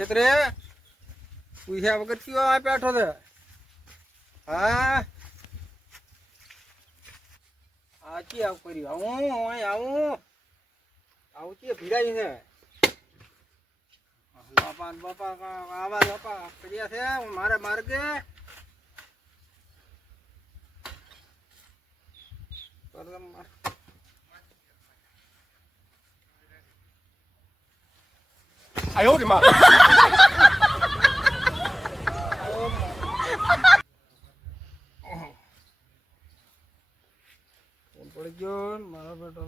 છેતરે પૂછ્યા વગર કયો આ બેઠો છે? હા આ ચી આવું કર્યું? આવું કે ભીડાઈ છે? બાપા આવા બાપા કર્યા છે મારે માર્ગે.哎呦我的妈！ પડી ગયો મારો બેટો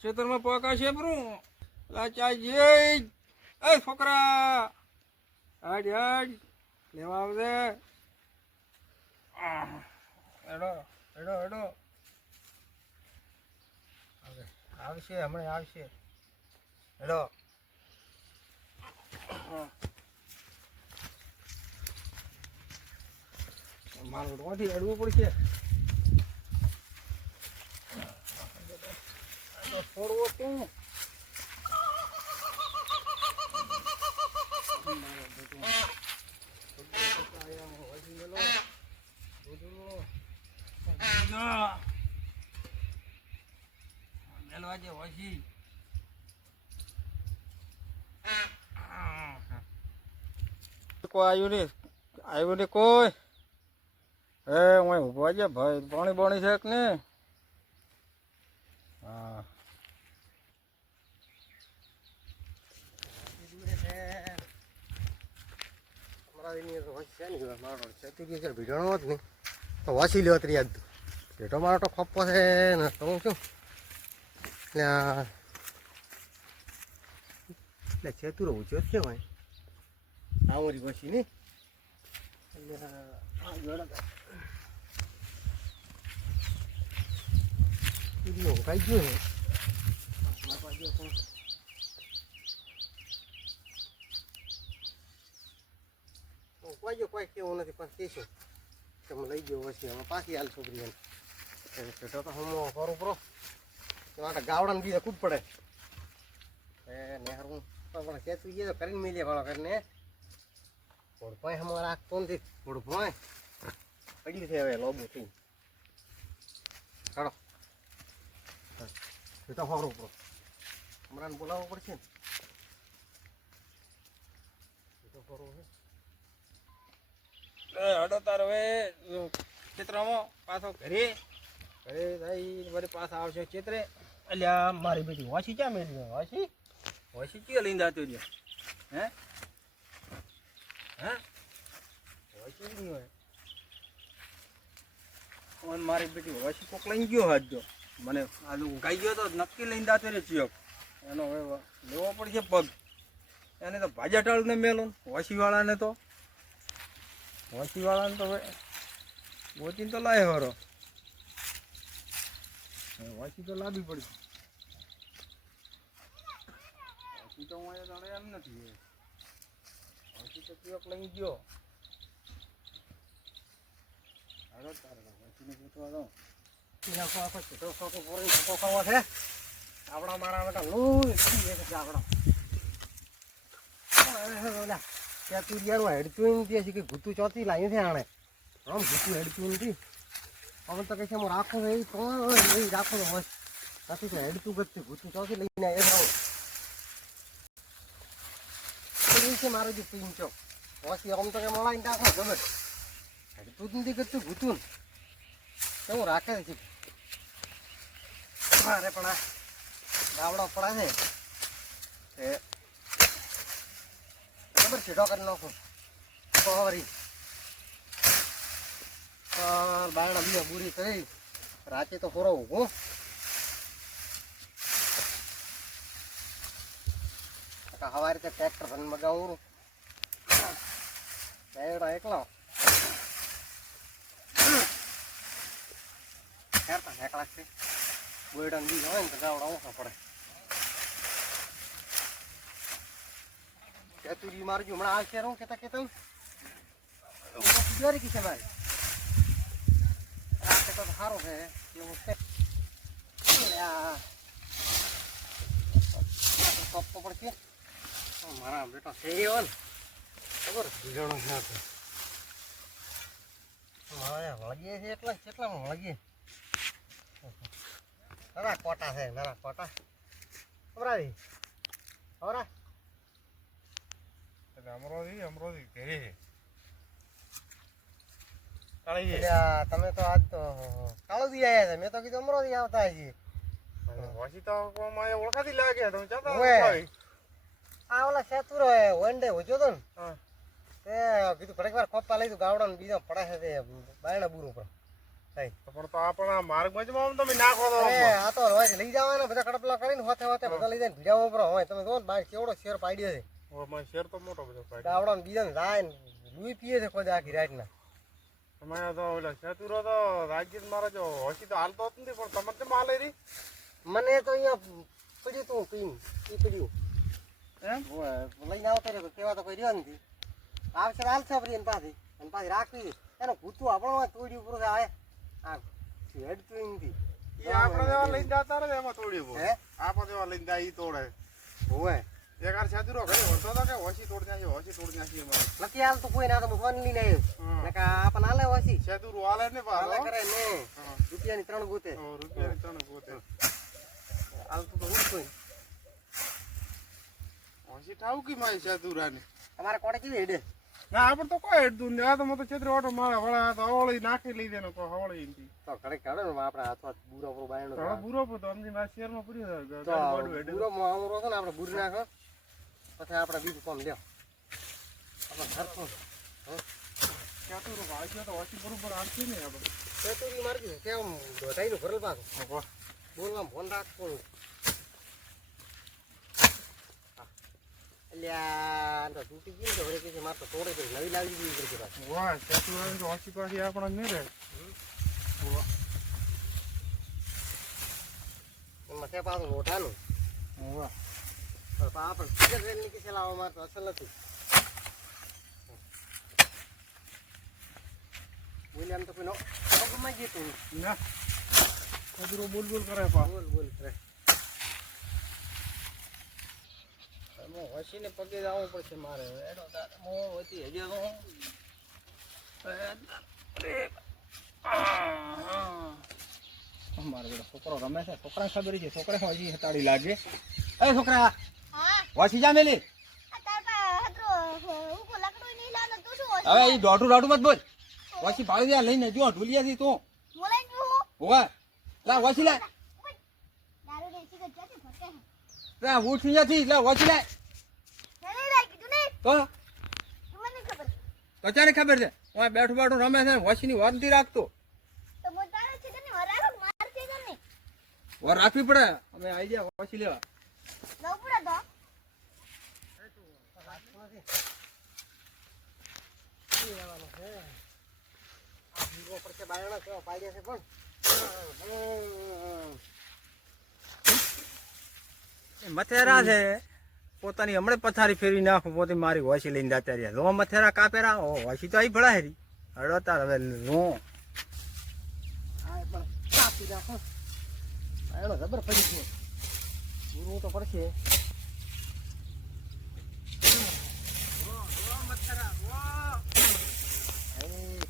ખેતરમાં પોકા છે બરું લાચાજી. એ છોકરા હાડ લેવા આવજે. હેડો હેડો હેડો આવશે હમણાં આવશે. હેડો મારું રોટી હેડવું પડશે. છોડવો તું મેલવાજે હોશી. કોઈ આવ્યું ને કોઈ? હે હું ઉભા છે ભાઈ, પાણી બાણી છે કે ને? હા ભીડણો જ નહીં તો વાસી લ્યો ત્રી યાદ ભેટો મારો તો ખપ્પો છે ને તો હું શું એટલે છેતુરો ઊંચો જ છે ભાઈ. આવરી પછી ને કાઈ ગયો ને કોઈ કેવું નથી પણ કહીશું તમે લઈ ગયો પછી અમે પાછી હાલ છોકરી પેટો તો હમો કરું પ્રો માટે ગાવડાને બીજા ખૂબ પડે નેહરું પણ ખેંચવી ગયો તો કરીને મિલે વાળો કરીને ઘોડપાઈ હમણાં રાખતો નથી. ઘોડપાઈ પડ્યું છે હવે લોબું થઈ. ચાલો પેટો સારું પ્રો હમણાં બોલાવવો પડશે ને. પેટો સારું છે હડો તાર હવે ચિત્રમાં પાછો ઘરે વળી પાછા આવશે ચિત્રે. અલ્યા મારી બેટી વાસી ક્યાં મેળવી? વાસી ક્યાં લઈને જતો રહ્યો? હે વાસી નહીં હોય મારી બેટી વાસી કોક લઈને ગયો હાથ જો મને આજુ ઉગાઈ ગયો તો નક્કી લઈને જતો રહ્યો ચિયોક. એનો હવે લેવો પડશે પગ. એને તો ભાજા ટાળને મેલો વાસીવાળાને તો વાસીવાળાને તો હવે ગોતીને તો લાય હરો વાસી તો લાવવી પડી. વાસી તો હું જાણે એમ નથી. વાસી તો ચિયોક લઈ ગયો. હાલો તારે વાસીને ગોતવા દઉં. આખો છોટો છોટો પોરી છોટો ખાવો છે આપણા મારા બેટા લોહી છે આપણા. ત્યાં તું યાર હેડતું નથી હશે કે ભૂતું ચોથી લાવી છે આણે આમ ભૂતું હેડતું નથી. હવે તો કહે છે હું રાખું એ તો રાખો તો બસ નથી તો હેડતું ગતું ભૂતું ચોથી લઈને એ છે મારો જે પીંચો પછી આમ તો કે મોડાઈને રાખો ગમે હેડતું જ નથી ગતું ભૂતું તો હું રાખે છે. અરે પણ આ ગાવડો પડે છે એ ખબર સીધો કરી નાખું પરી બારણા બીજા બુરી કરી રાતે તો પૂરો હું હવા રીતે ટ્રેક્ટર ભન મગાવું એકલો ફેરતા ફેંકલા છે બોયડા બીજ હોય ને તો ગાવડા ઓછા પડે. ચતુરી મારજો હમણાં આવશે હું કેતા તિજોરી કી છે મારી રાતે તો સારું છે એવું છે. પપ્પો પડશે મારા બેટા છે એવો ને ખબર ભીગણો છે આ તો. મારે વળગીએ છે એટલા કેટલામાં વળગીએ નાના કોટા છે નાના કોટા અમરાવી આવરા અમરોજી ઘેરે તમે તો આજ તો કાળુદી આવ્યા હતા મેં તો કીધું અમરોજી આવતા હજી પછી તો ઓળખાતી લાગે તમે ચાલતા આ ઓલા સેતુર વન ડે હોજો તો ને તે કીધું ઘડીક વાર ખોપા લઈ તું ગાવડો ને બીજો પડે છે તે બાયણા બુરું પર પણ તો આપણા માર્ગમાં જ તમે નાખો તો આ તો હોય લઈ જવાના બધા કડપલા કરીને હોતે હોતે બધા લઈ જાય ભીડાવો ઉપર હોય તમે જો ને બહાર કેવડો શેર પાડ્યો છે શેર તો મોટો બધો ગાવડો ને બીજો ને જાય ને લૂઈ પીએ છે ખોદે આખી રાતના તમારે તો ઓલા સેતુરો તો રાજ્ય મારા જો હોશી તો હાલતો જ નથી પણ તમારે કેમ હાલે રહી મને તો અહીંયા પડ્યું તું પીને એ પડ્યું લઈને આવતો રહ્યો કેવા તો કોઈ રહ્યો નથી આવશે હાલશે ફરી એને પાછી રાખવી એનો ભૂતું આપણો તોડ્યું પૂરું આવે આ હેડતું નથી એ આપણે જેવા લઈને જતા રહે એમાં તોડ્યું હે આપણે જેવા લઈને જાય ઈ તોડે હોય એકાર સેતુરો ઘરે વળતો હતો કે હોશી તોડી નાખી એમાં નથી હાલ તો કોઈ ના તો ફોન લઈને આવ્યો આપણને હાલે હોશી સેતુરો હાલે ને પાછો કરે ને રૂપિયાની 3 ગોતે રૂપિયાની 3 ગોતે હાલ તો હું કોઈ હોશી ઠાવ કી માઈ સેતુરાની તમારે કોડે કેવી હેડે ના આપણે તો કોઈ હેડતું ને આ તો મતો છેતરી ઓટો મારે વળા તો હવળી નાખી લઈ દેનો તો હવળી ઇનથી તો ઘરે કાઢો ને આપણે હાથમાં બુરો બુરો બાયણો તો બુરો તો અમજી મારા શેરમાં પડ્યો તો બુરો મામરો છે ને આપણે બુરી નાખો પછી આપણે બીજું કામ લ્યો આપણે ઘરકો સેતુરો ભાઈ તો હોશી બરોબર આણતી ને આપણે સેતુરી મારજી કેમ દોઢાઈનું ભરેલ પાછું બોલવામાં ફોન રાખો અલ્યા તો તૂટી ગયું તો હવે કે મારે તો તોડે તો નવી લાવી દીધી પડશે પાછી વાહ સેતુરાની તો હોશી પાછી આપણા ને રે એમાં છે પાછું મોઢાનું વાહ પણ આપણે સીધા ટ્રેનની કિસે લાવવા મારે તો અસલ નથી બોલે આમ તો કોઈ નોકમાં જતું ના સેતુરો બોલ કરે પા બોલ કરે વસીને પગે જવું પડશે મારે એનો હું હતી હજી મારો બેટો છોકરો રમે છે છોકરાને ખબર છે છોકરા હજી હતાડી લાગે એ છોકરા વાસી જા મેલી હવે એ દોઢું મત બોલ વાસી ભાળી દે લઈને જો ઢોલિયા થી તું હોવા લા વાસી લા લા ઉઠી નથી લા વાસી લા તો ચાને ખબર છે હું બેઠું રમે છે વાસીની વાર નથી રાખતો વાર રાખવી પડે અમે આવી ગયા વાસી લેવા મથેરા છે પોતાની હમણે પથારી ફેરવી નાખું પોતે મારી વાસી લઈને જતા રહ્યા લો મથેરા કાપેરા ઓ વાસી તો અહીં ભળા હેરી હડતા હવે લો કાપી નાખો એનો જબર પડી ગયો ગુરુ તો પડશે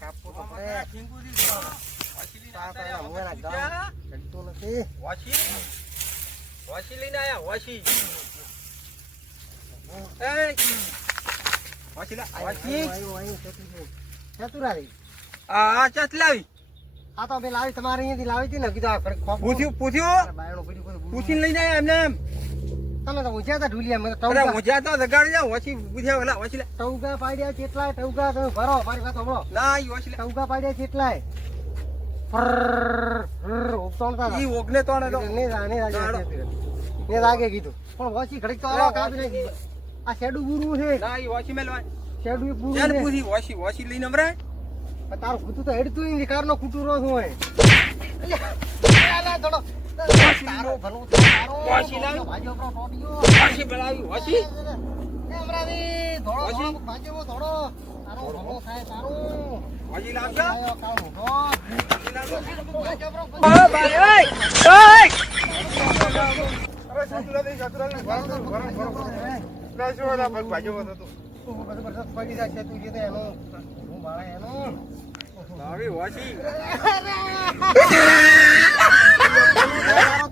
કાપો તો પડે વાસી લઈને આયા વાસી આ ચાત લાવી આ તો બે લાવી તમારે અહીંયાથી લાવી હતી ને કીધું પૂછીને લઈને આયા એમને એમ તમે તો ઉજ્યા હતા ઢુલિયા મજા તો જગાડી જા વાસી પૂછ્યા વાસી લે ટૌગા પાડ્યા કેટલાય ટૌગા તમે ભરો મારી વાત સાંભળો ના ઈ વાસી લે ટૌગા પાડ્યા કેટલાય ઈ ઓગલે તો ને લાગે કીધું પણ વાસી ઘડીક તો આવા કાપી નાખી આ શેડું ગુરુ છે ના ઈ વાસી મેલવા શેડું એક ગુરુ ચાલ છે પૂછી વાસી લઈને અમરાય તારું કૂતું તો હેડતું નહીં કારનો કૂટુરો છું હોય તારો ભલું તારો વાસી લાવ ભાજ્યો આપણો ટોટિયો વાસી બોલાવી વાસી એ અમરાવી ધોળો ભાજ્યો ધોળો તારો ભલો થાય તારો વાસી લાવજો આયો કાળ મોઢો ભાજ્યો આપણો ઓય ભાઈ ઓય અરે સેતુરા દે ભરો ના શું ઓલા પગ ભાજ્યો હતો તું બધું વરસાદ પડી જાય છે તું જે તો એનું હું બાળા એનું આવી વાસી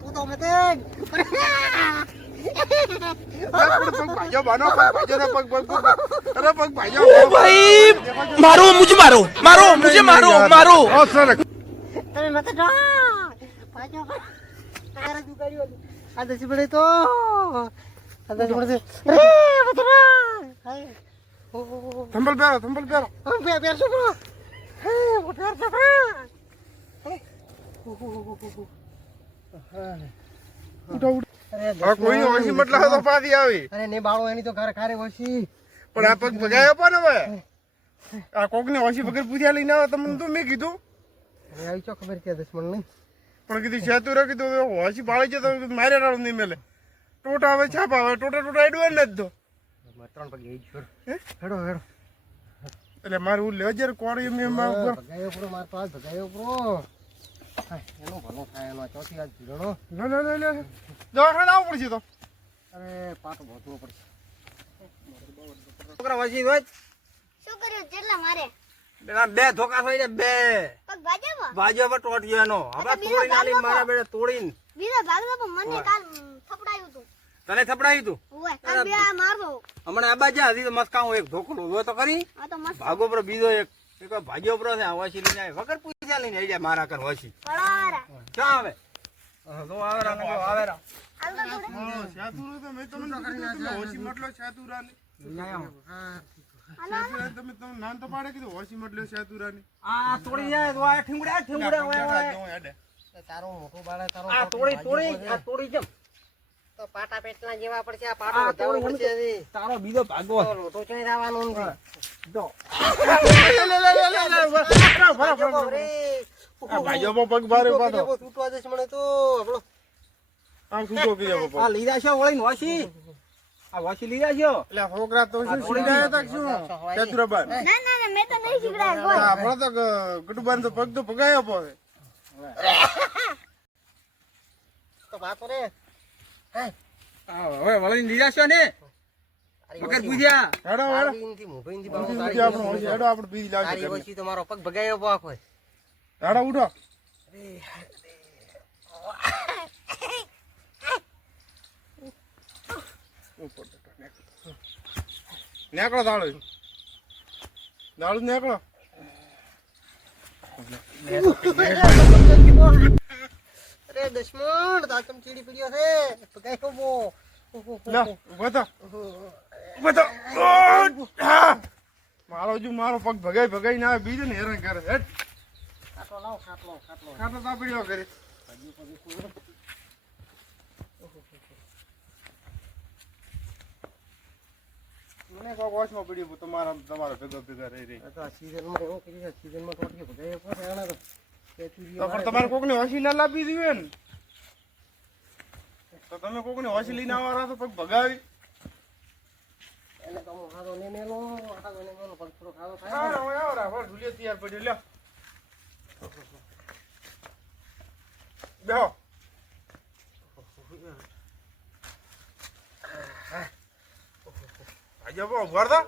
તું તો મતે પગ ભાજ્યો બાનો પગ ભાજ્યો ને પગ અરે પગ ભાજ્યો भाई मारो मुझे मारो मारो मुझे मारो मारो ઓ સર અરે મતે પાછો તારે દુકાડ્યો આ દસ બડે તો આ દસ બડે અરે બતરા હાય ઓ થંબલ પહેરો બે બે છોકરો હે ઉઠાર છોકરા આ કોઈ ઓછી મતલબ તો પાછી આવી અરે ને બાળો એની તો ઘર ખારે ઓછી પણ આ પગ ભગાયો પણ હવે આ કોકને ઓછી વગર પૂછ્યા લઈને આવે તમને તો મેં કીધું અરે આવી ચો ખબર કે દુશ્મન નહીં પણ કીધું શેતુરે કીધું ઓછી પાળી છે તો મારે રાડું નહીં મેલે ટોટા હવે છાપા આવે ટોટા એડવાન નથી તો ત્રણ પગે એ છોડ હેડો હેડો એટલે મારે હું લેવા જ્યારે કોણ એમ ભગાયો પૂરો માર તો આજ ભગાયો પૂરો એનો ભલો થાય એનો ચોથી આજ ભીડો લે દવાખાને આવવું પડશે તો અરે પાટો ભોતવો પડશે છોકરા વાસી હોય શું કર્યું જેટલા મારે બે ધોકા થઈ જાય બે પગ ભાજ્યો ભાજ્યો પર ટોટિયો એનો હવે તોડી નાલી મારા બેડે તોડીને બીજા ભાગતો પણ મને કાલ થપડાયું તું તને થપડાયું તું ઓય કાલ બે આ મારતો હમણાં આ બાજુ હજી તો મસ્કાઉ એક ધોકો લો તો કરી આ તો મસ્ત ભાગો પર બીજો એક ભાગ્યો પર છે વાસી લઈને આવે વગર પૂછ્યા લઈને આવી જાય મારા કર વાસી પડારા ક્યાં આવે તો આવે રા આવે રા હાલ તો થોડે શેતુરો તો મેં તમને કીધું ઓછી મતલો શેતુરાની તમે નામ તો પાડે કીધું ઓછી મતલો શેતુરાની આ તોડી જાય તો આ ઠીંગડા ઓય તારો મોટો બાળા તારો આ તોડી કેમ તો પાટા પેટના જેવા પડશે આ પાટો વધારવો પડશે હજી. તારો બીજો ભાગો તો લોટો ચોઈ જવાનું નથી. જો અરે, ભાઈઓ પગ ભારે પાડો તૂટવા જશે મને તો આપણો આમ છૂટો કીધો આ લીધા છે વળીને વાસી આ વાસી લીધા છે એટલે છોકરા તો શું શીખાયા તા શું શેતુરાબાન ના મેં તો નહીં શીખડાય બોલ આપણો તો ગટુબાન તો પગ તો પગાયો પડે તો વાતો રે હે હવે વળીને લીધા છે ને વગર પૂછ્યા હેડો તારીથી મોભાઈથી બાળો તારી આપણે હેડો આપણે બીજી તારી લાગી ઓછી તો મારો પગ ભગાયો પાક હોય હેડો ઉઠો નેકળો દાળો નેકળો અરે દુશ્મન તાચમ ચીડી પીડ્યો છે ભગાયો બો લે ઉભો થા મારો પગ ભગાઈ ના આવે બીજે ને હેરાન કરે હેટ ખાટલો લાવ ખાટલો ખાટલો તાપડ્યો કરે મને કોઈ વોશમાં પડ્યું તમારો ભેગા રહી આ તો આ સીઝનમાં એવું કરી છે સીઝનમાં ટોટલી ભગાયો પડે આના તો તો પણ તમારે કોકને હોશી ના લાવી દીધી ને તો તમે કોકને હોશી લઈને આવવા તો પગ ભગાવી એને તો હું હાથો ને મેલો હાથો ને મેલો પગ થોડો ખાવો થાય હા હવે આવો રા ઢુલિયો તૈયાર પડ્યો લ્યો બેહો આજે બો વરદા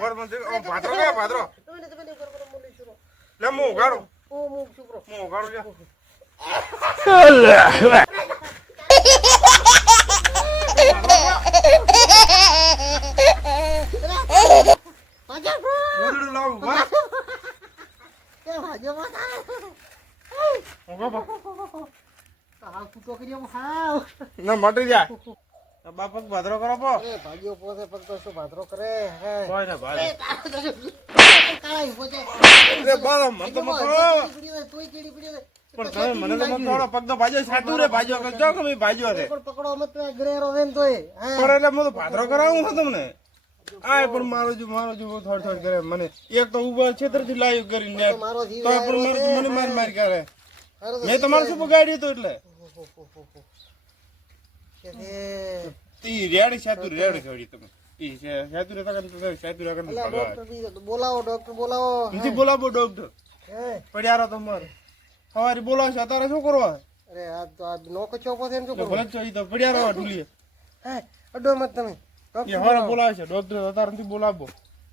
વરદ ઓ ભાદરો કે ભાદરો તમે કરો મોલી શુરો લે મો ગાડો ઓ મુક શુરો મો ગાડો લે પાજા મોદડું લાવ વા કે ભાજો માતા ઓગો બા હાલ તૂટો કર્યો હાવ ના મટી જા તો બાપક ભાદરો કરો પો એ ભાગ્યો પોતે પગ તો શું ભાદરો કરે હે કોઈ ને ભાઈ કાઈ પોતે અરે બાળો મન તો મતો તોય ચીડી પીડ્યો પણ તમે મને તો મત થોડો પગ તો ભાજો સાટું રે ભાજો કે જો કે મે ભાજો છે પણ પકડો મત તો ગ્રેરો વેન તોય હે પણ એટલે હું તો ભાદરો કરાવું છું તમને આય પણ મારો જો થોડ કરે મને એક તો ઉભા છેતરથી લાઈવ કરીને તો મારો જીવ પણ મને માર કરે મેં તમારું શું બગાડ્યું તો એટલે કે તી રેડ સાતું રેડ કરી તમે ઈ સાતું રે તકન સાતું રે કન ડોક્ટર બી બોલાવો નથી બોલાવો ડોક્ટર હે પડ્યારો તમારે સવારે બોલાવશે અત્યારે શું કરવા અરે આ તો આ નોકો ચોપો છે ને શું ભલે કરો તો ઈ તો પડ્યારો ઢુલીએ હે અડો મત તમે એ હારે બોલાવે છે ડોક્ટર અત્યારે નથી બોલાવો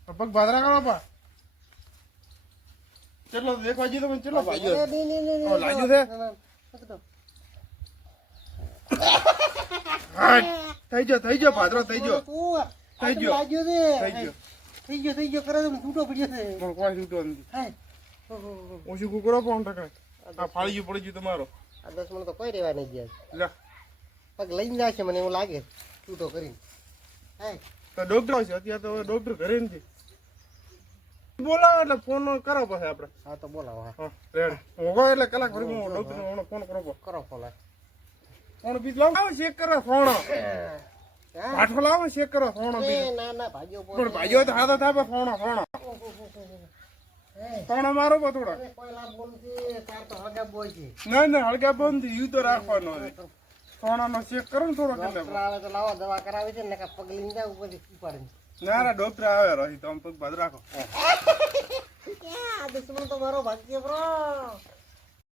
પગ ભાદરા કરો પા કેટલો દેખવા જઈએ તમે કેટલો ભાગ્યો લાગ્યું છે થઈ ગયો ભાદરો થઈ ગયો થઈ ગયો થઈ ગયો થઈ ગયો કરે તો છૂટો પડ્યો છે પણ કોઈ છૂટો નથી ઓછું કુકરો પણ ટકાય આ ફાળી ગયું પડી ગયું તમારો આ 10 મિનિટ તો કોઈ રહેવા નહીં ગયા લે પગ લઈને જશે મને એવું લાગે છૂટો કરીને હે તો ડોક્ટર આવશે અત્યારે તો ડોક્ટર ઘરે નથી બોલાવો એટલે ફોન કરો પછી આપણે હા તો બોલાવો હા હા રેડ હોગો એટલે કલાક ભરી હું ડોક્ટર ફોન કરો કરો ફોન ફોન બીજ લાવો ચેક કરો ફોન પાઠો લાવો ચેક કરો ફોન બીજ ના ના ભાગ્યો પણ ભાઈઓ તો હાથો થાપે ફોન ફોન મારો પા થોડા કોઈલા બોલતી તાર તો હગા બોય છે ના ના હળગા બંધ યુ તો રાખવાનો ફોન ચેક કરો ને થોડો ડોક્ટર કેટલે આવે તો લાવો દવા કરાવી છે ને નકા પગ લઈને જાવ પછી ઉપાડીને ના ના ડોક્ટર આવે રહી તો આમ પગ બાદ રાખો આ દુશ્મન તો મારો ભાગ્ય બ્રો